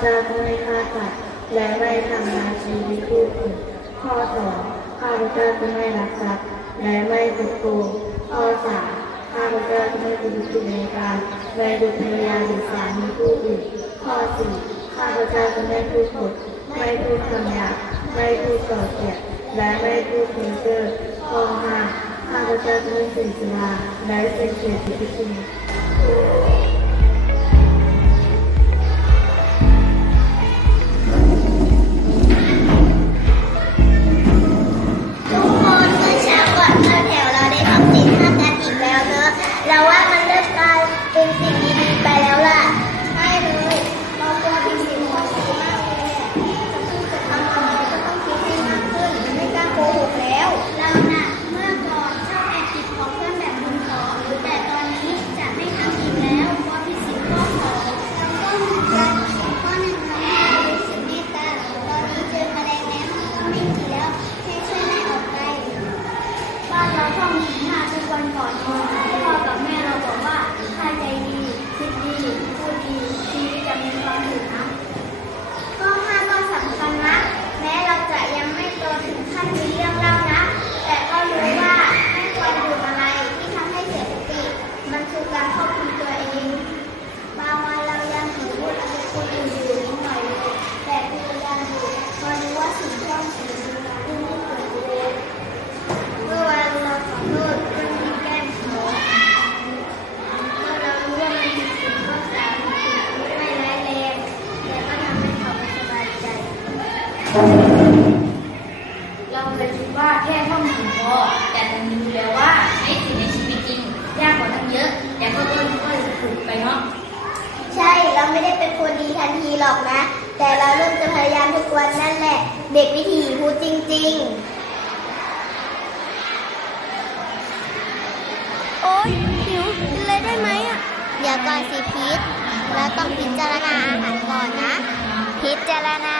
เจ้าก็ไม่ฆ่าสัตว์และไม่ทำลายชีวิตผู้อื่นข้อสองข้าพเจ้าจะไม่รักทรัพย์และไม่โกงโกงข้อสามข้าพเจ้าจะไม่เป็นจุในการไม่ดุพยาหรือสารมีผู้อื่นข้อสี่ข้าพเจ้าจะไม่พูดปดไม่พูดคำหยาบไม่พูดส่อเสียดและไม่พูดเพี้ยนเจ้อข้อห้าข้าพเจ้าจะไม่สิ่งสุราและเสพเสพตผู้อื่น Noel คนดีทันทีหรอกนะ แต่เราเริ่มจะพยายามทุกวันนั่นแหละ เด็กวิถีพูดจริง ๆ โอ๊ยหิวกิเลยได้ไหมอะ เดี๋ยวก่อนสิพิษเราต้องพิจารณาอาหารก่อนนะ พิจารณา